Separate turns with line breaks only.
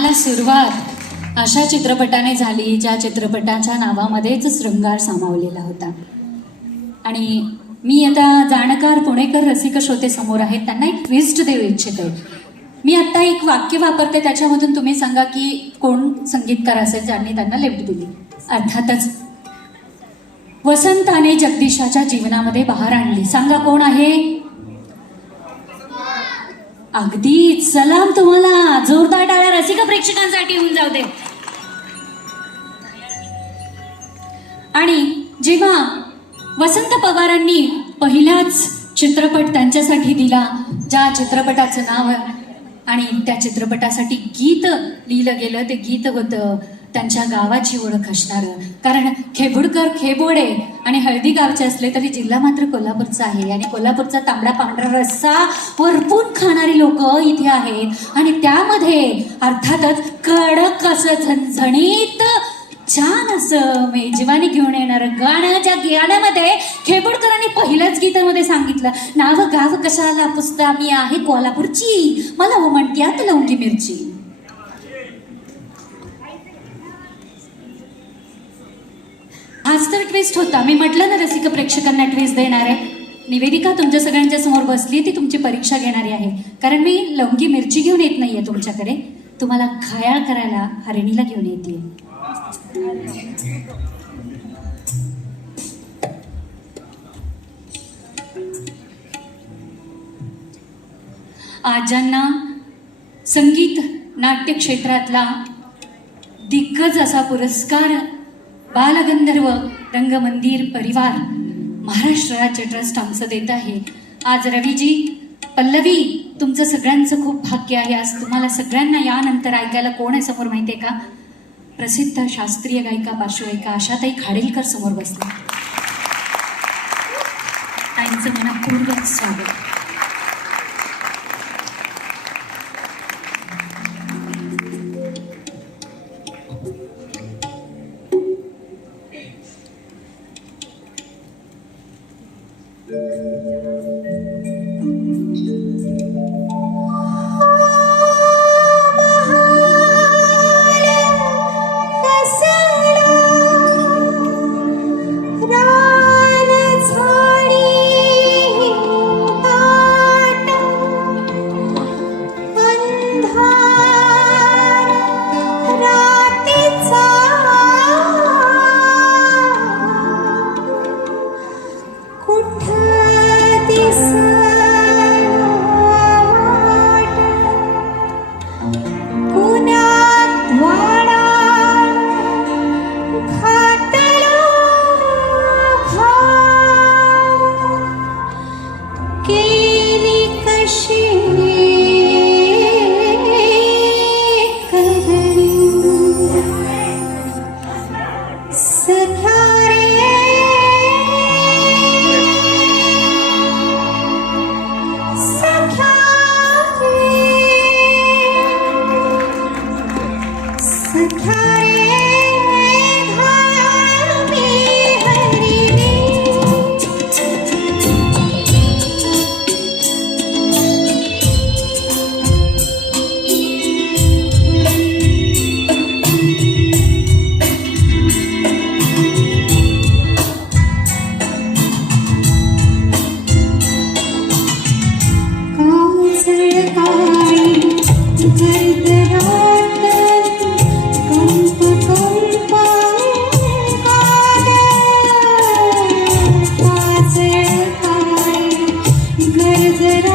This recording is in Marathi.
कामाला सुरुवात अशा चित्रपटाने झाली ज्या चित्रपटाच्या नावामध्येच शृंगार सामावलेला होता. आणि मी आता जाणकार पुणेकर रसिक श्रोते समोर आहेत. त्यांना एक ट्विस्ट देऊ इच्छिते. मी आत्ता एक वाक्य वापरते त्याच्यामधून तुम्ही सांगा की कोण संगीतकार असेल ज्यांनी त्यांना लिफ्ट दिली. अर्थातच वसंताने जगदीशाच्या जीवनामध्ये बहार आणली. सांगा कोण आहे? अगदी सलाम तुम्हाला. जोरदार टाळ्या रसिका प्रेक्षकांसाठी होऊन जाऊ दे. आणि जेव्हा वसंत पवारांनी पहिलाच चित्रपट त्यांच्यासाठी दिला ज्या चित्रपटाचं नाव आणि त्या चित्रपटासाठी गीत लिहिलं गेलं ते गीत होतं. त्यांच्या गावाची ओळख असणारं. कारण खेबुडकर खेबोडे आणि हळदी गावचे असले तरी जिल्हा मात्र कोल्हापूरचा आहे. आणि कोल्हापूरचा तांबडा पांढरा रस्सा वरपून खाणारी लोक इथे आहेत. आणि त्यामध्ये अर्थातच कडक असं झणझणीत छान असं मेजवानी घेऊन येणारं गाणं ज्या गाण्यामध्ये खेबुडकरांनी पहिल्याच गीतामध्ये सांगितलं. नाव गाव कशाला पुस्ता मी आहे? कोल्हापूरची. मला हो म्हणत्यात लवंगी मिरची. मास्टर ट्विस्ट होता. मी म्हटलं ना रसिक प्रेक्षकांना ट्विस्ट देणार आहे. निवेदिका तुमच्या सगळ्यांच्या समोर बसली ती तुमची परीक्षा घेणारी आहे. कारण मी लवंगी मिरची घेऊन येत नाहीये तुमच्याकडे. तुम्हाला घायाळ करायला हरिणीला घेऊन येते. आजांना संगीत नाट्य क्षेत्रातला दिग्गज असा पुरस्कार बालगंधर्व रंगमंदिर परिवार महाराष्ट्र राज्य ट्रस्ट आमचं देत आहे. आज रवीजी पल्लवी तुमचं सगळ्यांचं खूप भाग्य आहे. आज तुम्हाला सगळ्यांना यानंतर ऐकायला कोण आहे समोर माहिती आहे का? प्रसिद्ध शास्त्रीय गायिका पार्श्वगायिका आशाताई खाडेलकर समोर बसल्या. त्यांचं मनापूर्वक स्वागत.
Thank you. and carry जरा